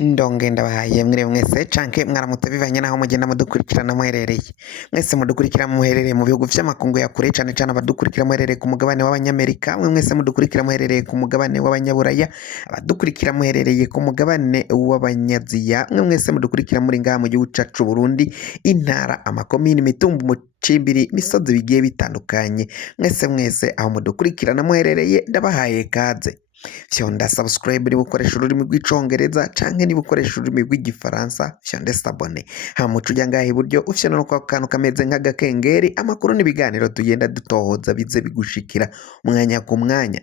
Ndonge ndabahaye mwese canke mwaramutse bivanye naho mugenda mudukurikirana muherereye. Mwese mudukurikira muherereye mu bihugu vy'amakungu ya kure cane cane abadukurikira muherereye ku mugabane w'abanyamerika, mwese mudukurikira muherereye ku mugabane w'abanyaburaya, abadukurikira muherereye ku mugabane w'abanyaziya, mwese mudukurikira muri ngaha mu gihugu cacu Burundi, intara, amakomine, imitumba, umucimbiri, imisozi bigiye bitandukanye. Mwese aho mudukurikirana muherereye ndabahaye kaze. Fyonda subscribe niba ukoresha ururimi rw'icongereza canke niba ukoresha ururimi rw'igifaransa fyonda sabone. Hamuca ujya ngaha iburyo ufyona no kwa kantu kameze nk'agakengeri, amakuru n'ibiganiro tugenda dutohoza bize bigushikira umwanya ku mwanya.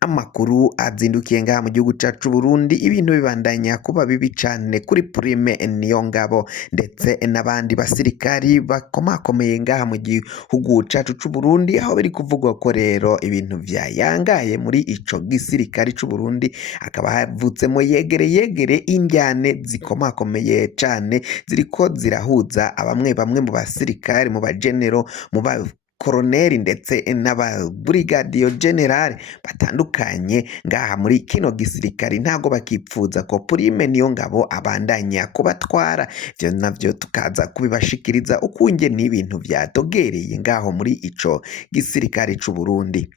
Amakuru azindukiye ngaha mu gihugu cacu Burundi, ibintu bibandanya kuba bibi cane kuri Prime Niyongabo ndetse n'abandi basirikari bakomakomeye ngaha mu gihugu cacu c'u Burundi, aho biri kuvugwa ko rero ibintu vyayangaye muri ico gisirikari c'u Burundi, akaba havutsemo yegere indyane zikomakomeye cane ziriko zirahuza bamwe mu basirikari, mu bagenero, mu ba koroneri ndetse n'ababurigadiyo generale batandukanye ngaha muri kino gisirikari, ntago bakipfuza ko Prime Niyongabo abandanya kubatwara. Ivyo navyo tukaza kubibashikiriza ukunge n'ibintu vyatogereye ngaho muri ico gisirikari c'u Burundi.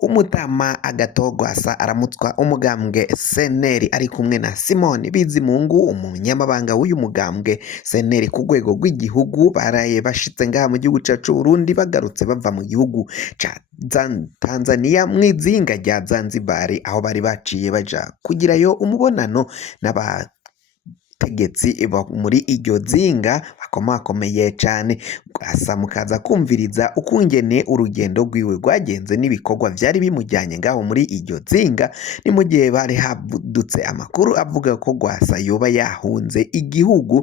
Umutama Agatogwasa aramutswa umugambwe CNL ari kumwe na Simone Bizimungu, umunyamabanga w'uyu mugambwe CNL ku rwego rw'igihugu, baraye bashitse ngaha mu gihugu cacu Burundi bagarutse bava mu gihugu ca Tanzania mw'izinga rya Zanzibar, aho bari baciye baja kugirayo umubonano n'abategetsi muri iryo zinga bakomakomeye cane. Asa mukaza kumviriza ukungene urugendo rwiwe rwagenze n'ibikorwa vyari bimujyanye ngaho muri iryo zinga. Ni mu gihe bari hadutse amakuru avuga ko Gwasa yoba yahunze igihugu,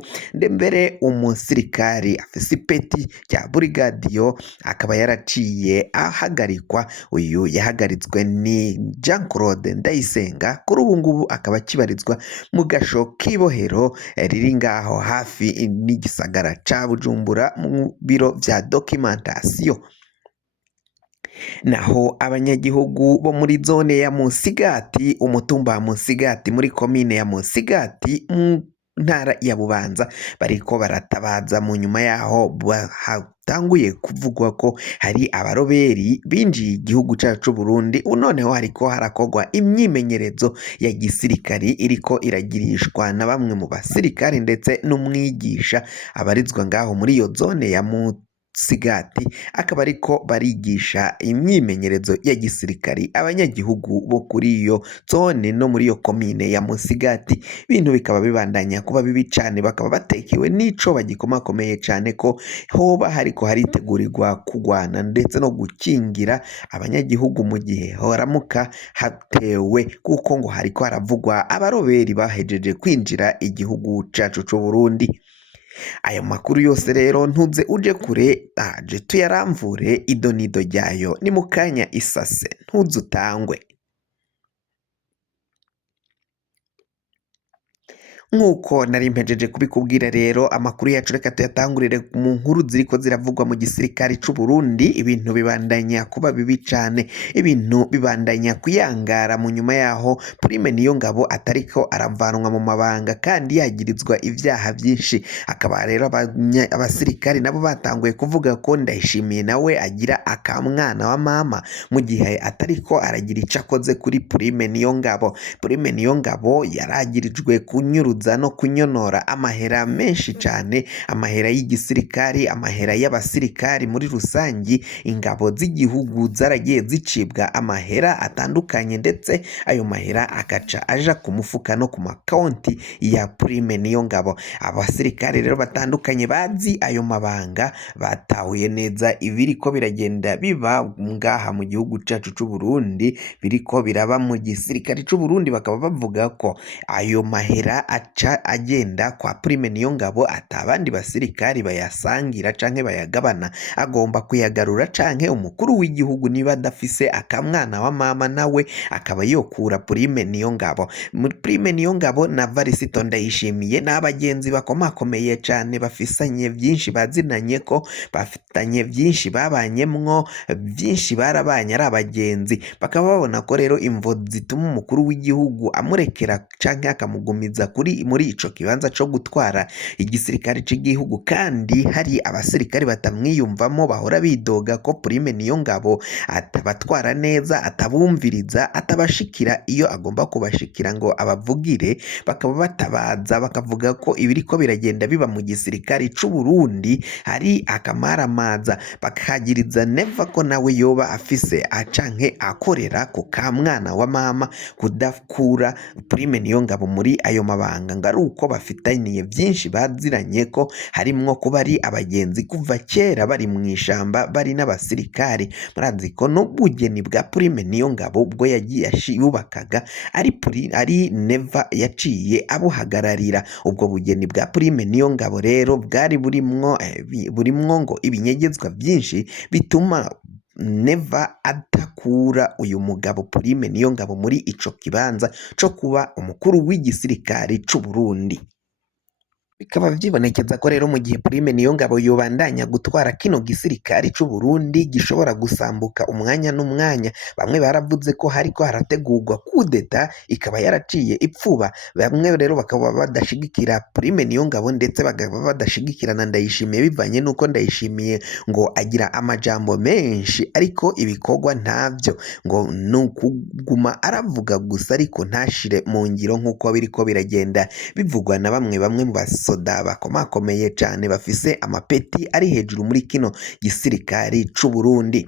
mbere umusirikari afise ipeti rya burigadiyo akaba yaraciye ahagarikwa. Uyu yahagaritswe ni Jean Claude Ndayisenga, kuri ubu ngubu akaba akibarizwa mu gasho k'ibohero riri ngaho hafi n'igisagara ca Bujumbura mu biro vya documentation. Naho abanyagihugu bo muri zone ya Musigati, umutumba wa Musigati muri komine ya Musigati mu ntara ya Bubanza, bariko baratabaza mu nyuma yaho hatanguye kuvugwa ko hari abaroberi binjiye igihugu cacu Burundi. Noneho hariko harakogwa imyimenyerezo ya gisirikari iriko iragirishwa na bamwe mu basirikari ndetse n'umwigisha abarizwa ngaho muri iyo zone ya Musigati, akaba ariko barigisha imyimenyerezo ya gisirikari abanyagihugu bo kuri iyo zone no muri iyo komine ya Musigati. Ibintu bikaba bibandanya kuba bibi cane, bakaba batekewe n'ico bagikomakomeye cane ko hoba hariko haritegurirwa kugwana ndetse no gukingira abanyagihugu mu gihe horamuka hatewe, kuko ngo hariko haravugwa abaroberi bahejeje kwinjira igihugu cacu c'u Burundi. Ayo makuru yose rero ntuze uje kure, aje tuyaramvure idonido ryayo ni mukanya isase, ntuze utangwe. Nk'uko nari mpejeje kubikubwira rero, amakuru yacu reka tuyatangurire mu nkuru ziriko ziravugwa mu gisirikari c'u Burundi. Ibintu bibandanya kuba bibi cane, ibintu bibandanya kuyangara mu nyuma yaho Prime Niyongabo atariko aravanwa mu mabanga kandi yagirizwa ivyaha vyinshi. Akaba rero abasirikari nabo batanguye kuvuga ko Ndayishimiye nawe agira akamwana wa mama mu gihe atariko aragira ico akoze kuri Prime Niyongabo. Prime Niyongabo yaragirijwe kunyuruza no kunyonora amahera menshi cane, amahera y'igisirikari, amahera y'abasirikari muri rusangi. Ingabo z'igihugu zaragiye zicibwa amahera atandukanye, ndetse ayo mahera akaca aja ku mufuka no ku makonti ya Prime Niyongabo. Abasirikari rero batandukanye bazi ayo mabanga batahuye neza ibiriko biragenda biba ngaha mu gihugu cacu c'u Burundi, biriko biraba mu gisirikari c'u Burundi. Bakaba bavuga ko ayo mahera aca agenda kwa Prime Niyongabo atabandi basirikari bayasangira canke bayagabana, agomba kuyagarura canke umukuru w'igihugu niba adafise akamwana wa mama nawe akaba yokura Prime Niyongabo. Prime Niyongabo na Varisito Ndayishimiye ni abagenzi bakomakomeye cane bafisanye vyinshi bazinanye ko bafitanye vyinshi babanyemwo vyinshi barabanye ari abagenzi, bakaba babona ko rero imvo zituma umukuru w'igihugu amurekera canke akamugumiza muri ico kibanza co gutwara igisirikare c'igihugu, kandi hari abasirikare batamwiyumvamo bahora bidoga ko Prime Niyongabo atabatwara neza, atabumviriza, atabashikira iyo agomba kubashikira ngo abavugire, bakaba batabaza bakavuga ko ibiriko biragenda biba mu gisirikare c'u Burundi hari akamaramaza, bakagiriza Neva ko nawe yoba afise canke akorera ku kamwana wa mama kudakura Prime Niyongabo muri ayo mabanga, ngo ari uko bafitaniye vyinshi baziranye ko harimwo kuba ari abagenzi kuva kera bari mu ishamba bari n'abasirikari. Murazi ko n'ubugeni bwa Prime Niyongabo ubwo yagiye yubakaga ari Neva yaciye abuhagararira. Ubwo bugeni bwa Prime Niyongabo rero bwari burimwo ngo ibinyegezwa vyinshi bituma Neva atakura uyu mugabo Prime Niyongabo muri ico kibanza co kuba umukuru w'igisirikare c'u Burundi. Bikaba vyibonekeza ko rero mu gihe Prime Niyongabo yobandanya gutwara kino gisirikare c'u Burundi gishobora gusambuka umwanya n'umwanya. Bamwe baravuze ko hariko harategurwa kudeta ikaba yaraciye ipfuba, bamwe rero bakaba badashigikira Prime Niyongabo ndetse bakaba badashigikira na Ndayishimiye bivanye nuko Ndayishimiye ngo agira amajambo menshi ariko ibikorwa ntavyo, ngo nukuguma aravuga gusa ariko ntashire mu ngiro nkuko biriko biragenda bivugwa na bamwe mu soda bakomakomeye cane bafise amapeti ari hejuru muri kino gisirikari c'u Burundi.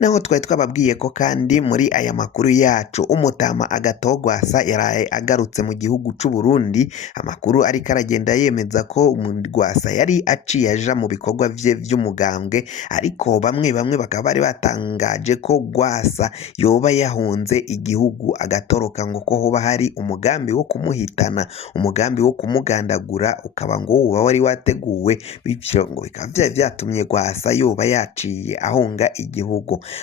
Naho twari twababwiye ko kandi muri aya makuru yacu Umutama Agatogwasa yaraye agarutse mu gihugu c'u Burundi, amakuru ariko aragenda yemeza ko Rwasa yari aciye aja mu bikorwa vye vy'umugambwe, ariko bamwe bakaba bari batangaje ko Rwasa yoba yahunze igihugu agatoroka, ngo ko hoba hari umugambi wo kumuhitana, umugambi wo kumugandagura ukaba ngo uba wari wateguwe, bityo ngo bikaba vyatumye Rwasa yoba yaciye ahunga igihugu.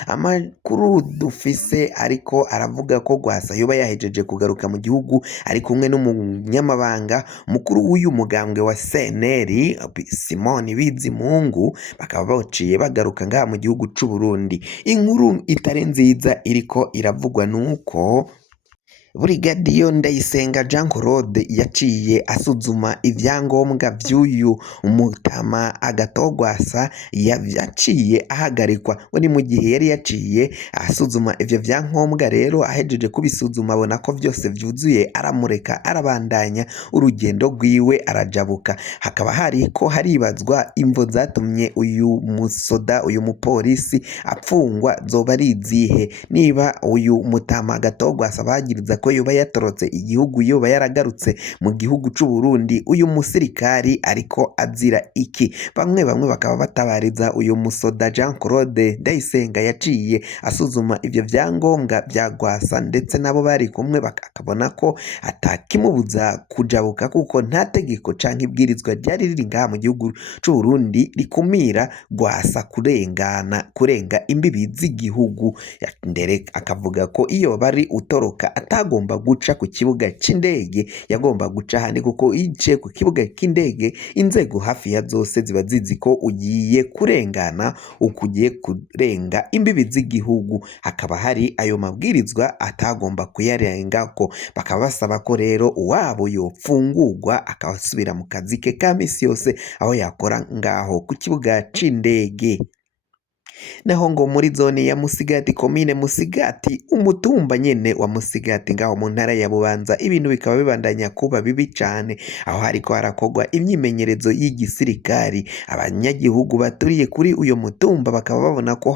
Amakuru dufise ariko aravuga ko Rwasa yoba yahejeje kugaruka mu gihugu ari kumwe n'umunyamabanga mukuru w'uyu mugambwe wa CNL Simoni Bizimungu, bakaba baciye bagaruka ngaha mu gihugu c'u Burundi. Inkuru itari nziza iriko iravugwa nuko Brigadier Ndayisenga Jean Claude yaciye asuzuma ivyangombwa vy'uyu Umutama Agatogwasa, yaciye ahagarikwa. Ni mu gihe yari yaciye asuzuma ivyo vyangombwa rero, ahejeje kubisuzuma abona ko vyose vyuzuye, aramureka arabandanya urugendo rwiwe arajabuka. Hakaba hariko haribazwa imvo zatumye uyu musoda, uyu mupolisi apfungwa zoba ari izihe, niba uyu Mutama Agatogwasa bagiriza ko yoba yatorotse igihugu, yoba yaragarutse mu gihugu c'u Burundi, uyu musirikari ariko azira iki? Bamwe bakaba batabariza uyu musoda Jean Claude Ndayisenga yaciye asuzuma ivyo vyangombwa vya Rwasa, ndetse nabo bari kumwe bakabona ko atakimubuza kujabuka, kuko nta tegeko canke ibwirizwa ryari riri ngaha mu gihugu c'u Burundi rikumira Rwasa kurenga imbibi z'igihugu. Ndere akavuga ko iyo bari utoroka atagomba guca ku kibuga c'indege, yagomba guca handi, kuko ice ku kibuga c'indege inzego hafi ya zose ziba zizi ko ugiye kurengana, ukugiye kurenga imbibi z'igihugu. Hakaba hari ayo mabwirizwa atagomba kuyarengako, bakaba basaba ko rero uwabo yofungurwa akabasubira mu kazi ke ka misi yose aho yakora ngaho ku kibuga c'indege. Naho ngo muri zone ya Musigati, komine Musigati, umutumba nyene wa Musigati ngaho mu ntara ya Bubanza, ibintu bikaba bibandanya kuba bibi cane, aho hariko harakogwa imyimenyerezo y'igisirikari. Abanyagihugu baturiye kuri uyo mutumba bakaba babona ko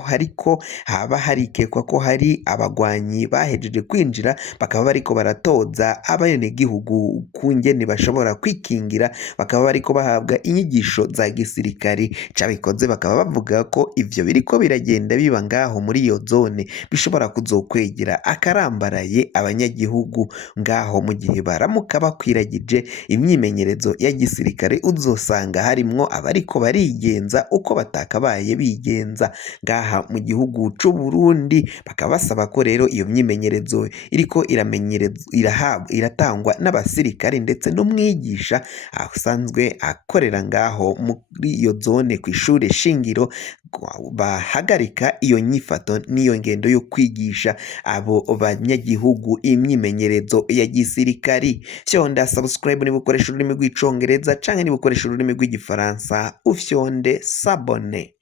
harikekwa ko hari abagwanyi bahejeje kwinjira, bakaba bariko baratoza abenegihugu kungene bashobora kwikingira, bakaba bariko bahabwa inyigisho za gisirikari cabikoze. Bakaba bavuga ko ivyo biriko biriko biragenda biba ngaho muri iyo zone bishobora kuzokwegera akarambaraye abanyagihugu ngaho mu gihe baramuka bakwiragije imyimenyerezo ya gisirikare uzosanga harimwo abariko barigenza uko batakabaye bigenza ngaha mu gihugu c'u Burundi bakaba basaba ko rero iyo myimenyerezo iriko iratangwa n'abasirikare ndetse n'umwigisha asanzwe akorera ngaho muri iyo zone ku ishure shingiro bahagarika iyo nyifato n'iyo ngendo yo kwigisha abo banyagihugu imyimenyerezo ya gisirikari. Fyonda subscribe niba ukoresha ururimi rw'icongereza canke niba ukoresha ururimi rw'igifaransa ufyonde sabone.